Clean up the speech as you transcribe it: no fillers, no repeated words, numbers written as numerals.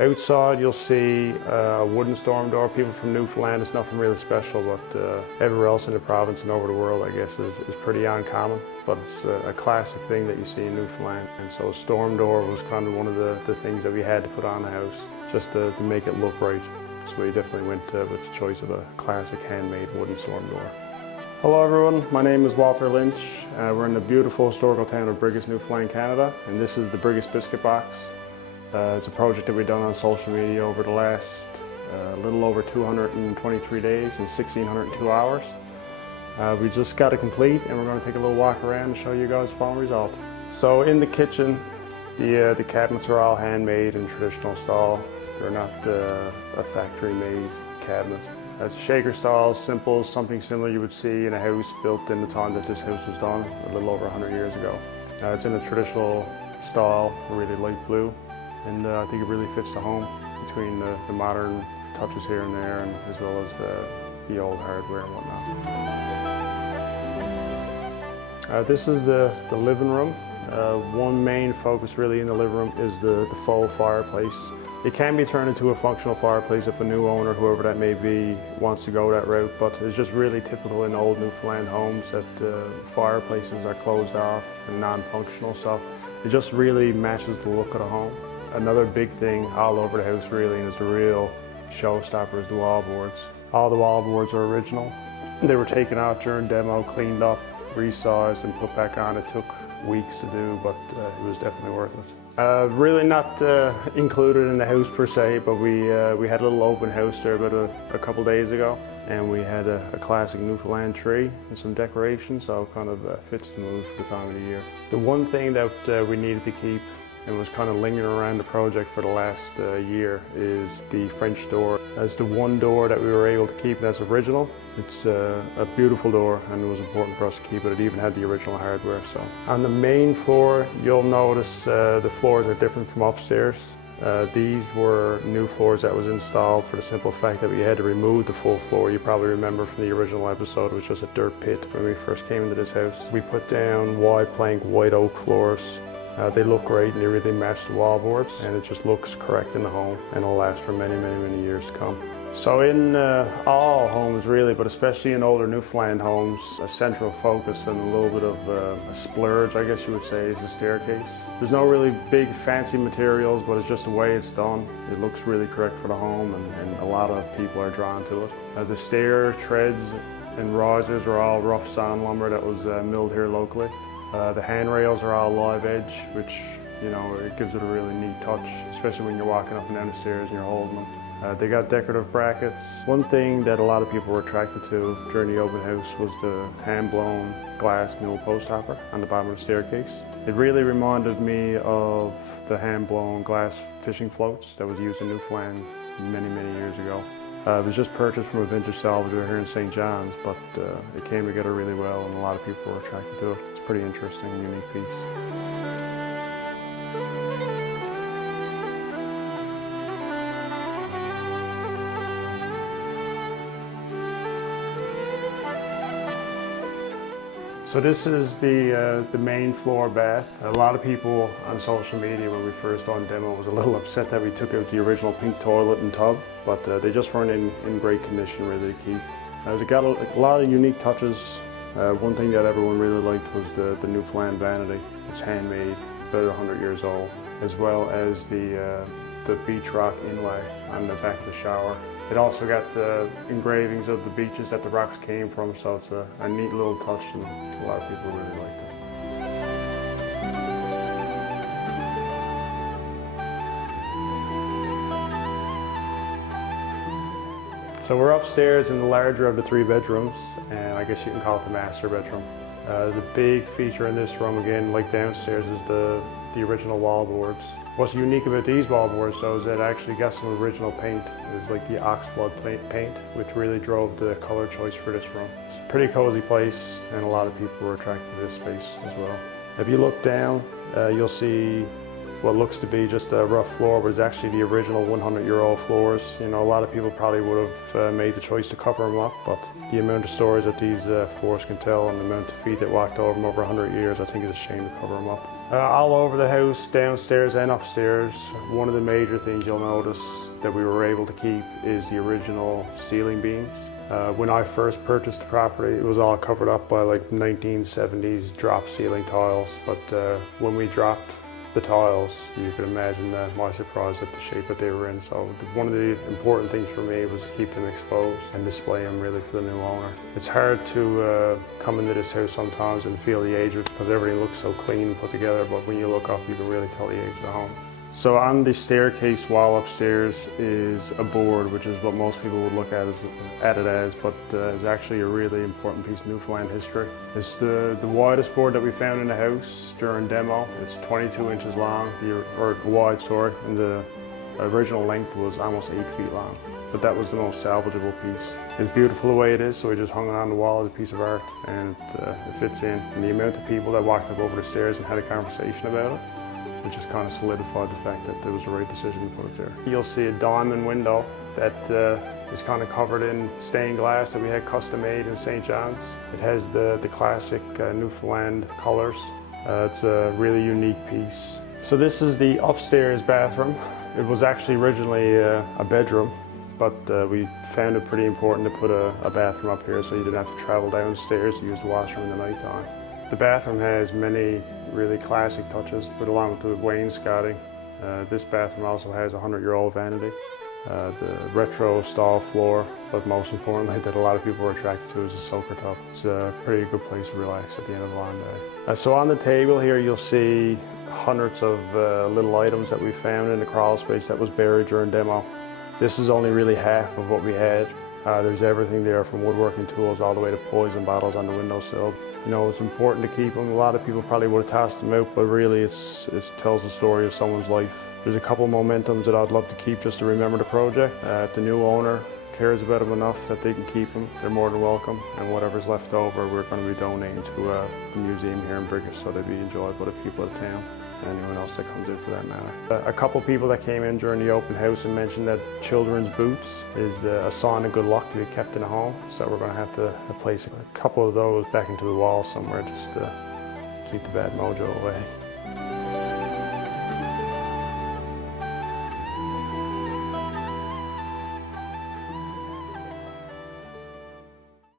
Outside you'll see a wooden storm door. People from Newfoundland, it's nothing really special, but everywhere else in the province and over the world I guess is pretty uncommon. But it's a classic thing that you see in Newfoundland. And so a storm door was kind of one of the things that we had to put on the house just to make it look right. So we definitely went with the choice of a classic handmade wooden storm door. Hello everyone, my name is Walter Lynch. We're in the beautiful historical town of Brigus, Newfoundland, Canada, and this is the Brigus Biscuit Box. It's a project that we've done on social media over the last little over 223 days and 1,602 hours. We just got it complete and we're going to take a little walk around and show you guys the final result. So in the kitchen, the cabinets are all handmade in traditional style. They're not a factory-made cabinet. It's a shaker style, simple, something similar you would see in a house built in the time that this house was done, a little over 100 years ago. It's in a traditional style, a really light blue, and I think it really fits the home between the modern touches here and there, and as well as the old hardware and whatnot. This is the living room. One main focus really in the living room is the faux fireplace. It can be turned into a functional fireplace if a new owner, whoever that may be, wants to go that route, but it's just really typical in old Newfoundland homes that fireplaces are closed off and non-functional, so it just really matches the look of the home. Another big thing all over the house really is the real showstopper is the wallboards. All the wallboards are original. They were taken out during demo, cleaned up, resized and put back on. It took weeks to do, but it was definitely worth it. Really not included in the house per se, but we had a little open house there about a couple days ago, and we had a classic Newfoundland tree and some decorations, so it kind of fits the mood for the time of the year. The one thing that we needed to keep and was kind of lingering around the project for the last year is the French door. That's the one door that we were able to keep that's original. It's a beautiful door and it was important for us to keep it. It even had the original hardware. So on the main floor, you'll notice the floors are different from upstairs. These were new floors that was installed for the simple fact that we had to remove the full floor. You probably remember from the original episode, it was just a dirt pit when we first came into this house. We put down wide plank white oak floors. They look great and they really match the wallboards, and it just looks correct in the home and it'll last for many, many, many years to come. So in all homes really, but especially in older Newfoundland homes, a central focus and a little bit of a splurge, I guess you would say, is the staircase. There's no really big fancy materials, but it's just the way it's done. It looks really correct for the home and a lot of people are drawn to it. The stair treads and risers are all rough sawn lumber that was milled here locally. The handrails are all live edge, which, you know, it gives it a really neat touch, especially when you're walking up and down the stairs and you're holding them. They got decorative brackets. One thing that a lot of people were attracted to during the open house was the hand-blown glass newel post hopper on the bottom of the staircase. It really reminded me of the hand-blown glass fishing floats that was used in Newfoundland many, many years ago. It was just purchased from a vintage salvager here in St. John's, but it came together really well and a lot of people were attracted to it. It's a pretty interesting and unique piece. So this is the main floor bath. A lot of people on social media when we first done demo was a little upset that we took out the original pink toilet and tub, but they just weren't in great condition really to keep. It got a lot of unique touches. One thing that everyone really liked was the Newfoundland vanity. It's handmade, about 100 years old, as well as the beach rock inlay on the back of the shower. It also got engravings of the beaches that the rocks came from, so it's a neat little touch and a lot of people really liked it. So we're upstairs in the larger of the 3 bedrooms, and I guess you can call it the master bedroom. The big feature in this room, again, like downstairs, is the original wallboards. What's unique about these wallboards though is that I actually got some original paint. It was like the oxblood paint, which really drove the color choice for this room. It's a pretty cozy place and a lot of people were attracted to this space as well. If you look down, you'll see what looks to be just a rough floor, but it's actually the original 100-year-old floors. You know, a lot of people probably would have made the choice to cover them up, but the amount of stories that these floors can tell and the amount of feet that walked over them over 100 years, I think it's a shame to cover them up. All over the house, downstairs and upstairs, one of the major things you'll notice that we were able to keep is the original ceiling beams. When I first purchased the property, it was all covered up by like 1970s drop ceiling tiles, but when we dropped the tiles, you can imagine my surprise at the shape that they were in. So one of the important things for me was to keep them exposed and display them really for the new owner. It's hard to come into this house sometimes and feel the age of it because everything looks so clean and put together, but when you look up you can really tell the age of the home. So on the staircase wall upstairs is a board, which is what most people would look at it as, but is actually a really important piece of Newfoundland history. It's the widest board that we found in the house during demo. It's 22 inches long, or wide, sorry, and the original length was almost 8 feet long. But that was the most salvageable piece. It's beautiful the way it is, so we just hung it on the wall as a piece of art, and it fits in. And the amount of people that walked up over the stairs and had a conversation about it, it just kind of solidified the fact that it was the right decision to put it there. You'll see a diamond window that is kind of covered in stained glass that we had custom made in St. John's. It has the classic Newfoundland colors. It's a really unique piece. So this is the upstairs bathroom. It was actually originally a bedroom, but we found it pretty important to put a bathroom up here so you didn't have to travel downstairs to use the washroom in the nighttime. The bathroom has many really classic touches, but along with the wainscoting, this bathroom also has a 100-year-old vanity, the retro style floor, but most importantly that a lot of people are attracted to is the soaker tub. It's a pretty good place to relax at the end of a long day. So on the table here you'll see hundreds of little items that we found in the crawl space that was buried during demo. This is only really half of what we had. There's everything there from woodworking tools all the way to poison bottles on the windowsill. You know, it's important to keep them. A lot of people probably would have tossed them out, but really it tells the story of someone's life. There's a couple momentums that I'd love to keep just to remember the project. If the new owner cares about them enough that they can keep them, they're more than welcome. And whatever's left over, we're going to be donating to the museum here in Brigus so they'll be enjoyed by the people of the town and anyone else that comes in for that matter. A couple people that came in during the open house and mentioned that children's boots is a sign of good luck to be kept in a home, so we're going to have to place a couple of those back into the wall somewhere just to keep the bad mojo away.